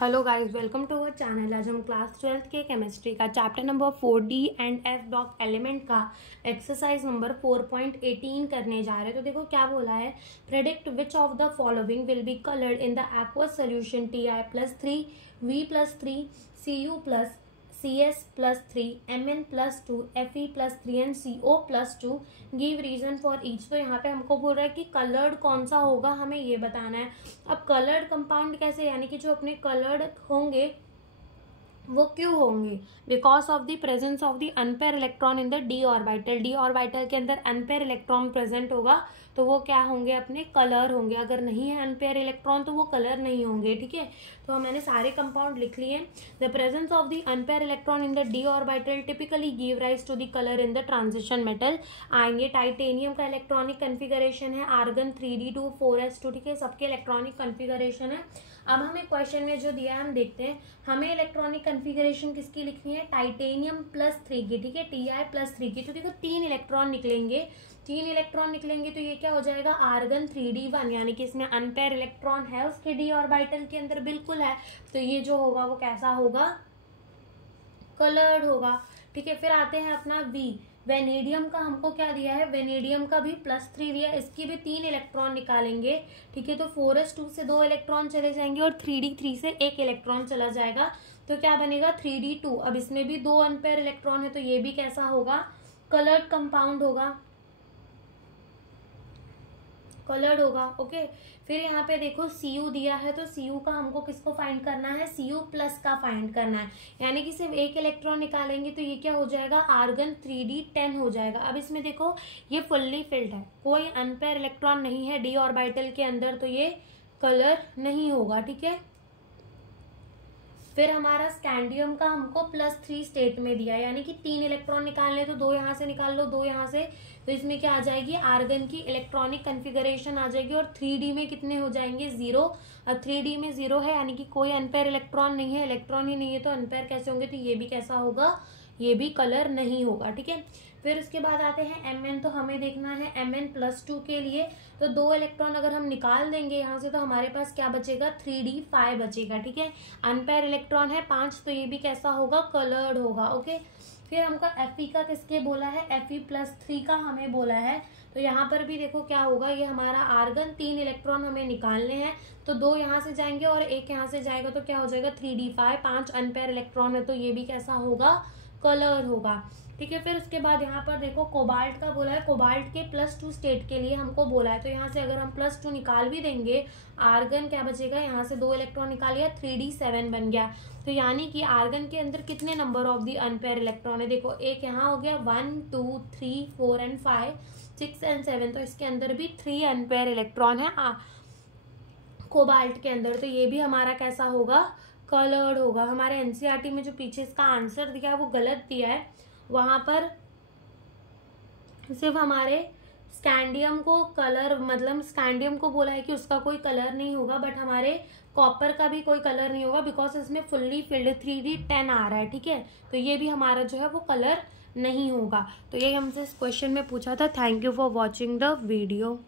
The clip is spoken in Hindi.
Hello guys, welcome to our channel. आज हम क्लास 12th के केमिस्ट्री का chapter number 4D and F block element का एक्सरसाइज नंबर 4.18 करने जा रहे हैं। तो देखो क्या बोला है, predict which of the following will be coloured in the aqueous solution Ti+3 V+3 Cu+ CS+3 Mn+2 Fe+3 and CO+2 give reason for each. तो यहाँ पे हमको बोल रहा है कि कलर्ड कौन सा होगा, हमें ये बताना है। अब कलर्ड कंपाउंड कैसे, यानी कि जो अपने कलर्ड होंगे वो क्यों होंगे, because of the presence of the unpaired electron in the d orbital. D orbital के अंदर अनपेयर इलेक्ट्रॉन प्रेजेंट होगा तो वो क्या होंगे, अपने कलर होंगे। अगर नहीं है अनपेयर इलेक्ट्रॉन तो वो कलर नहीं होंगे। ठीक है, तो मैंने सारे कंपाउंड लिख लिए। The presence of the unpaired electron in the d orbital typically give rise to the colour in the transition metal आएंगे। टाइटेनियम का इलेक्ट्रॉनिक कन्फिगरेशन है आर्गन 3d2 4s2। ठीक है, सबके इलेक्ट्रॉनिक कन्फिगरेशन है। अब हमें क्वेश्चन में जो दिया है हम देखते हैं। हमें इलेक्ट्रॉनिक कन्फिगरेशन किसकी लिखनी है, टाइटेनियम+3 की। ठीक है, Ti+3 की। तो देखो 3 इलेक्ट्रॉन निकलेंगे, 3 इलेक्ट्रॉन निकलेंगे तो ये क्या हो जाएगा, आर्गन 3d1, यानी कि इसमें अनपेयर इलेक्ट्रॉन है उसके डी ऑर्बिटल के अंदर, बिल्कुल है। तो ये जो होगा वो कैसा होगा, कलर्ड होगा। ठीक है, फिर आते हैं अपना वी। वेनेडियम का हमको क्या दिया है, वेनेडियम का भी +3 दिया, इसकी भी 3 इलेक्ट्रॉन निकालेंगे। ठीक है, तो 4s2 से 2 इलेक्ट्रॉन चले जाएंगे और 3d3 से 1 इलेक्ट्रॉन चला जाएगा। तो क्या बनेगा 3d2। अब इसमें भी 2 अनपेयर इलेक्ट्रॉन है तो ये भी कैसा होगा, कलर्ड कंपाउंड होगा, कलर्ड होगा। ओके, फिर यहाँ पे देखो Cu दिया है तो Cu का हमको किसको फाइंड करना है, Cu+ का फाइंड करना है, यानी कि सिर्फ 1 इलेक्ट्रॉन निकालेंगे तो ये क्या हो जाएगा, आर्गन 3d10 हो जाएगा। अब इसमें देखो ये फुल्ली फिल्ड है, कोई अनपेयर इलेक्ट्रॉन नहीं है डी ऑर्बिटल के अंदर, तो ये कलर नहीं होगा। ठीक है, फिर हमारा स्कैंडियम का हमको +3 स्टेट में दिया, यानी कि 3 इलेक्ट्रॉन निकालने तो 2 यहाँ से निकाल लो, 2 यहाँ से, तो इसमें क्या आ जाएगी, आर्गन की इलेक्ट्रॉनिक कन्फिगरेशन आ जाएगी और 3d में कितने हो जाएंगे, 0। और 3d में 0 है यानी कि कोई अनपेयर इलेक्ट्रॉन नहीं है, इलेक्ट्रॉन ही नहीं है तो अनपेयर कैसे होंगे, तो ये भी कैसा होगा, ये भी कलर नहीं होगा। ठीक है, फिर उसके बाद आते हैं Mn। तो हमें देखना है Mn+2 के लिए, तो 2 इलेक्ट्रॉन अगर हम निकाल देंगे यहाँ से तो हमारे पास क्या बचेगा, 3d5 बचेगा। ठीक है, अनपेयर इलेक्ट्रॉन है 5 तो ये भी कैसा होगा, कलर्ड होगा। ओके, फिर हमको Fe का किसके बोला है, Fe+3 का हमें बोला है। तो यहाँ पर भी देखो क्या होगा, ये हमारा आर्गन 3 इलेक्ट्रॉन हमें निकालने हैं तो 2 यहाँ से जाएंगे और 1 यहाँ से जाएगा तो क्या हो जाएगा, 3d5, 5 अनपेयर इलेक्ट्रॉन है तो ये भी कैसा होगा, कलर होगा। ठीक है, फिर उसके बाद यहाँ पर देखो कोबाल्ट का बोला है, कोबाल्ट के +2 स्टेट के लिए हमको बोला है, तो यहाँ से अगर हम +2 निकाल भी देंगे, आर्गन क्या बचेगा, यहाँ से 2 इलेक्ट्रॉन निकालिए 3d7 बन गया। तो यानी कि आर्गन के अंदर कितने number of the unpaired electron है, देखो एक यहाँ हो गया, 1 2 3 4 एंड 5 6 एंड 7, तो इसके अंदर भी 3 अनपेयर इलेक्ट्रॉन है कोबाल्ट के अंदर, तो ये भी हमारा कैसा होगा, कलर्ड होगा। हमारे एनसीईआरटी में जो पीछे इसका आंसर दिया है वो गलत दिया है, वहां पर सिर्फ हमारे स्कैंडियम को कलर, मतलब स्कैंडियम को बोला है कि उसका कोई कलर नहीं होगा, बट हमारे कॉपर का भी कोई कलर नहीं होगा बिकॉज इसमें फुल्ली फिल्ड 3d10 आ रहा है। ठीक है, तो ये भी हमारा जो है वो कलर नहीं होगा। तो ये हमसे इस क्वेश्चन में पूछा था। Thank you for watching the video.